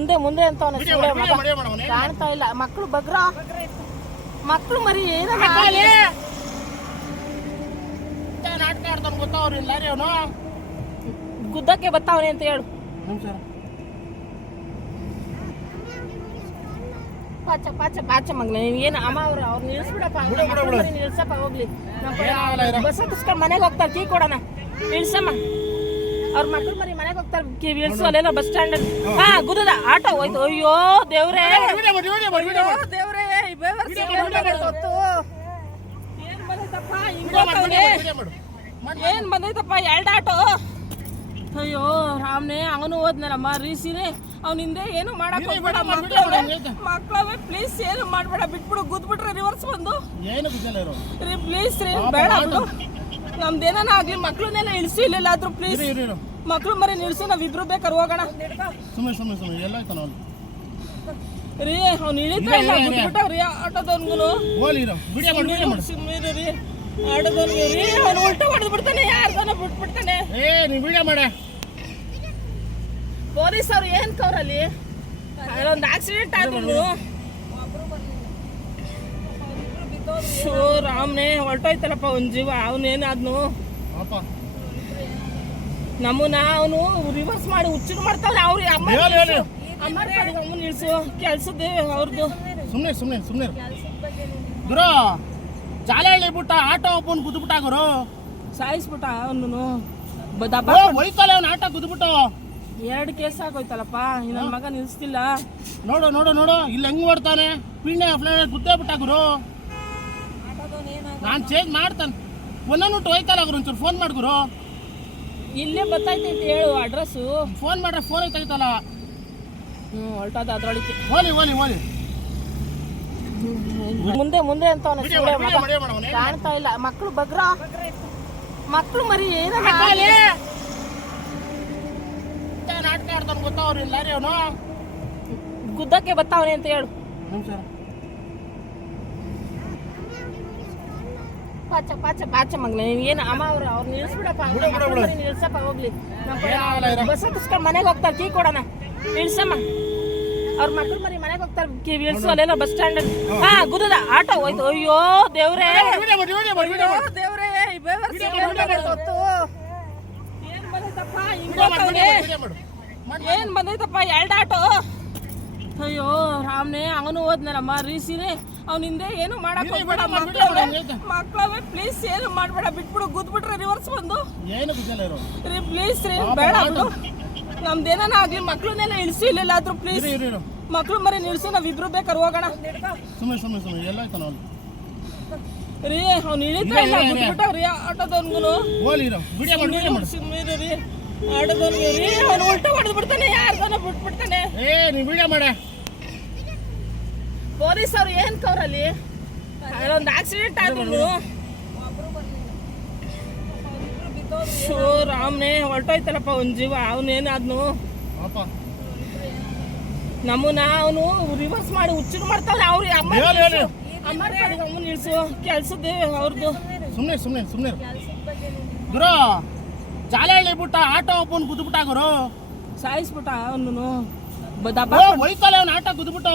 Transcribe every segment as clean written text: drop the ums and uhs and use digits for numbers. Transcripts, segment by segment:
ಮುಂದೆ ಮುಂದೆ ಅಂತ ಕಾಣ್ತಾ ಇಲ್ಲ. ಮಕ್ಕಳು ಬಗ್ರ ಮಕ್ಕಳು ಮರಿ ಏನೋ ನಾಟಕ ಆಡ್ತಾನೆ ಗೊತ್ತಾವ್ರಿಲ್ಲ ರೀ ಅವನು ಗುದ್ದಕ್ಕೆ ಬತ್ತಾವನೆ ಅಂತ ಹೇಳು. ಪಾಚ ಪಾಚ ಪಾಚ ಮಗ್ನ ಏನು ಅಮ್ಮ ಅವ್ರು ನಿಲ್ಸ್ಬಿಡಪ್ಪ, ನಿಲ್ಸಪ್ಪ ಹೋಗ್ಲಿ. ಬಸ್ ಹತ್ತಿಸ್ಕೊಂಡು ಮನೆಗೆ ಹೋಗ್ತಾರೆ, ಕೀ ಕೊಡೋಣ ನಿಲ್ಸಮ್ಮ. ಅವ್ರ ಮಕ್ಕಳು ಮರಿ ಮನೆಗೆ ಹೋಗ್ತಾರೆ, ಇಳಿಸು ಅಲ್ಲೇನೋ ಬಸ್ ಸ್ಟ್ಯಾಂಡ್. ಹಾ ಗುದ್ದದ ಆಟೋ ಹೋಯ್ತು. ಅಯ್ಯೋ ದೇವ್ರೇ ದೇವ್ರೇ ಏನ್ ಬಂದೈತಪ್ಪ, ಎರಡು ಆಟೋ. ಅಯ್ಯೋ ರಾಮ್ನೆ ಅವನು ಹೋದ್ನಲ್ಲಮ್ಮ ರೀಸಿನೇ. ಅವನಿಂದೆ ಏನು ಮಾಡಕ್ ಹೋಗ್ಬೇಡ, ಮಕ್ಕಳವೇ ಪ್ಲೀಸ್ ಏನು ಮಾಡ್ಬೇಡ, ಬಿಟ್ಬಿಡು. ಗುದ್ಬಿಟ್ರೆ ರಿವರ್ಸ್ ಬಂದು ರೀ ಪ್ಲೀಸ್ ರೀ, ಬೇಡ ಬಿಡು. ನಮ್ದೇನ ಆಗ್ಲಿ, ಮಕ್ಳನ್ನೆಲ್ಲ ಇಳಿಸಿ ಇಲ್ಲೆಲ್ಲಾದ್ರೂ ಪ್ಲೀಸ್. ಮಕ್ಳು ಮರಿ ನಿಲ್ಸಿ, ನಾವ್ ಇಬ್ರು ಬೇಕಾದ್ರೆ ಹೋಗೋಣ ರೀ. ಅವ್ನು ಇಳಿತಾ ಇಲ್ಲ, ಗುದ್ಬಿಟ್ಟವ್ರಿ ಆಟೋದವನ್ಗುನು. ಸುಮ್ಮನೆ ರೀ ಆಟೋದವನ್ಗೆ ರೀ, ಅವ್ನು ಉಲ್ಟಾ ಹೊಡೆದು ಬಿಡ್ತಾನೆ, ಯಾರ್ದಾನ ಬಿಟ್ಬಿಡ್ತಾನೆ. ಪೊಲೀಸ್ ಅವ್ರು ಏನ್ ಕವ್ರಲ್ಲಿ ಒಂದು ಆಕ್ಸಿಡೆಂಟ್ ಆದ್ರು. ಶೋ ರಾಮ್ನೆ ಹೊರಟೋಯ್ತಲ್ಲಪ್ಪ ಒಂದ್ ಜೀವ. ಅವನೇನಾದ್ನು ನಮ್ಮನ್ನ ಅವನು ರಿವರ್ಸ್ ಮಾಡಿ ಹುಚ್ಚಿಡ್ ಮಾಡ್ತಾವ್ರೆ. ಅವ್ರು ಅಮ್ಮ ನಿಲ್ಸು ಕೆಲ್ಸದ ಅವ್ರದ್ದು. ಸುಮ್ನೆ ಗುರು ಜಾಲಹಳ್ಳಿ ಬಿಟ್ಟ ಆಟೋ ಒಬ್ಬನ್ ಗುದ್ಬಿಟ್ಟ ಗುರು, ಸಾಯಿಸ್ಬಿಟ್ಟ ಅವನು. ಹೋಯ್ತಲ್ಲ ಅವ್ನ ಆಟೋ ಗುದ್ಬಿಟ್ಟು. 2 ಕೇಸ್ ಆಗೋಯ್ತಲ್ಲಪ್ಪ, ನನ್ನ ಮಗ ನಿಲ್ಸ್ತಿಲ್ಲ. ನೋಡು ಇಲ್ಲಿ ಹೆಂಗ್ ಮಾಡ್ತಾನೆ, ಪಿಣ್ಣೆ ಗುದ್ದೇ ಬಿಟ್ಟ ಗುರು. ನಾನ್ ಚೇಂಜ್ ಮಾಡ್ತಾನೆ, ಒಂದೊಂದು ಹೋಯ್ತಲ್ಲ ಗುರು, ಒಂಚೂರು ಫೋನ್ ಮಾಡ್ ಗುರು. ಇಲ್ಲೇ ಬತ್ತೈತೈತೆ ಹೇಳು ಅಡ್ರೆಸ್ಸು. ಫೋನ್ ಮಾಡ್ರೆ ಫೋನ್ ಐತೈತಲ್ಲ. ಹೊರಟದ ಅದ್ರೊಳಗೆ ಹೋಲಿ ಮುಂದೆ ಮುಂದೆ ಅಂತ ಕಾಣ್ತಾ ಇಲ್ಲ. ಮಕ್ಕಳು ಬಗ್ರ ಮಕ್ಕಳು ಮರಿ ಏನೋ ನಾಟಕ ಆಡ್ತಾನೆ ಗೊತ್ತಾವ್ರಿಲ್ಲ ರೀ ಅವನು ಗುದ್ದಕ್ಕೆ ಬತ್ತಾವನೆ ಅಂತ ಹೇಳು. ಪಾಚ ಪಾಚ ಪಾಚ ಮಗ್ನ ಏನು ಅಮ್ಮ ಅವ್ರು ನಿಲ್ಸ್ಬಿಡಪ್ಪ, ನಿಲ್ಸಪ್ಪ ಹೋಗ್ಲಿ. ಬಸ್ ಹತ್ತಿಸ್ಕೊಂಡು ಮನೆಗೆ ಹೋಗ್ತಾರೆ, ಕೀ ಕೊಡೋಣ ನಿಲ್ಸಮ್ಮ. ಅವ್ರ ಮಕ್ಕಳು ಮರಿ ಮನೆಗೆ ಹೋಗ್ತಾರೆ, ಇಳಿಸು ಅಲ್ಲೇನೋ ಬಸ್ ಸ್ಟ್ಯಾಂಡ್. ಹಾ ಗುದ್ದದ ಆಟೋ ಹೋಯ್ತು. ಅಯ್ಯೋ ದೇವ್ರೇ ದೇವ್ರೇ ಏನ್ ಬಂದೈತಪ್ಪ, ಎರಡು ಆಟೋ. ಅಯ್ಯೋ ರಾಮ್ನೆ ಅವನು ಹೋದ್ನಲ್ಲಮ್ಮ ರೀಸಿನೇ. ಅವನಿಂದೆ ಏನು ಮಾಡಕ್ ಹೋಗ್ಬೇಡ, ಮಕ್ಕಳವೇ ಪ್ಲೀಸ್ ಏನು ಮಾಡ್ಬೇಡ, ಬಿಟ್ಬಿಡು. ಗುದ್ಬಿಟ್ರೆ ರಿವರ್ಸ್ ಬಂದು ರೀ ಪ್ಲೀಸ್ ರೀ, ಬೇಡ ಬಿಡು. ನಮ್ದೇನ ಆಗ್ಲಿ, ಮಕ್ಳನ್ನೆಲ್ಲ ಇಳಿಸಿ ಇಲ್ಲೆಲ್ಲಾದ್ರೂ ಪ್ಲೀಸ್. ಮಕ್ಳು ಮರಿ ನಿಲ್ಸಿ, ನಾವ್ ಇಬ್ರು ಬೇಕಾದ್ರೆ ಹೋಗೋಣ ರೀ. ಅವ್ನು ಇಳಿತಾ ಇಲ್ಲ, ಗುದ್ಬಿಟ್ಟವ್ರಿ ಆಟೋದವನ್ಗುನು. ಸುಮ್ಮನೆ ರೀ ಆಟೋದವನ್ಗೆ ರೀ, ಅವ್ನು ಉಲ್ಟಾ ಹೊಡೆದು ಬಿಡ್ತಾನೆ, ಯಾರ್ದಾನ ಬಿಟ್ಬಿಡ್ತಾನೆ. ಪೊಲೀಸ್ ಅವ್ರು ಏನ್ ಕವ್ರಲ್ಲಿ ಒಂದು ಆಕ್ಸಿಡೆಂಟ್ ಆದ್ರು. ಶೋ ರಾಮ್ನೆ ಹೊರಟೋಯ್ತಲ್ಲಪ್ಪ ಒಂದ್ ಜೀವ. ಅವನೇನಾದ್ನು ನಮ್ಮನ್ನ ಅವನು ರಿವರ್ಸ್ ಮಾಡಿ ಹುಚ್ಚಿಡ್ ಮಾಡ್ತಾವ್ರೆ. ಅವ್ರು ಅಮ್ಮ ನಿಲ್ಸು ಕೆಲ್ಸದ ಅವ್ರದ್ದು. ಸುಮ್ನೆ ಗುರು ಜಾಲಹಳ್ಳಿ ಬಿಟ್ಟ ಆಟೋ ಒಬ್ಬನ್ ಗುದ್ಬಿಟ್ಟ ಗುರು, ಸಾಯಿಸ್ಬಿಟ್ಟ ಅವನು. ಹೋಯ್ತಲ್ಲ ಅವ್ನ ಆಟೋ ಗುದ್ಬಿಟ್ಟು.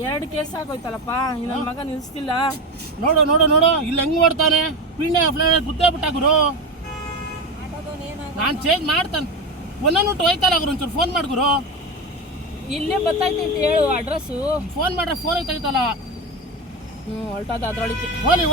2 ಕೇಸ್ ಆಗೋಯ್ತಲ್ಲಪ್ಪ, ನನ್ನ ಮಗ ನಿಲ್ಸ್ತಿಲ್ಲ. ನೋಡು ಇಲ್ಲಿ ಹೆಂಗ್ ಮಾಡ್ತಾನೆ, ಪಿಣ್ಣೆ ಗುದ್ದೇ ಬಿಟ್ಟ ಗುರು. ನಾನ್ ಚೇಂಜ್ ಮಾಡ್ತಾನೆ, ಒಂದೊಂದು ಹೋಯ್ತಲ್ಲ ಗುರು, ಒಂಚೂರು ಫೋನ್ ಮಾಡ್ ಗುರು. ಇಲ್ಲೇ ಬತ್ತೈತೈತೆ ಹೇಳು ಅಡ್ರೆಸ್ಸು. ಫೋನ್ ಮಾಡ್ರೆ ಫೋನ್ ಐತೈತಲ್ಲ. ಹೊರಟದ ಅದ್ರೊಳಗೆ ಹೋಲಿ